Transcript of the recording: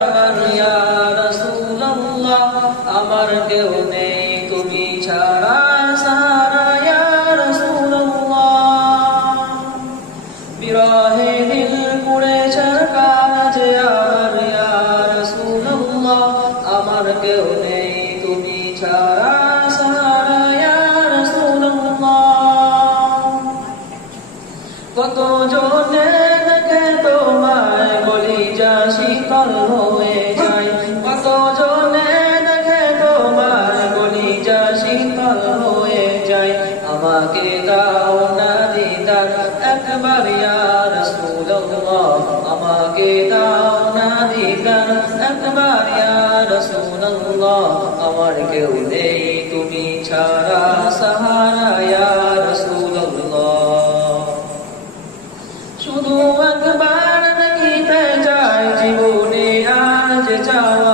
ইয়া রাসূলুল্লাহ আমার কেউ নেই তুমি ছাড়া সাহারা ইয়া রাসূলুল্লাহ বিরহে দিল পুড়ে ছারকার যে আমার ইয়া রাসূলুল্লাহ আমার কেউ নেই তুমি ছাড়া সাহারা ইয়া রাসূলুল্লাহ কত জনে দেখে তোমায় কলিজা শীতল হয়ে যায় কত জনে দেখে তোমার কলিজা শীতল হয়ে যায় আমাকে দাও না দিদার একবার ইয়া রাসূলুল্লাহ আমাকে দাও না দিদার একবার ইয়া রাসূলুল্লাহ আমার কেউ নেই তুমি ছাড়া সাহারা ইয়া রাসূলুল্লাহ শুধু একবার দেখিতে চাই জীবনে আজ চাও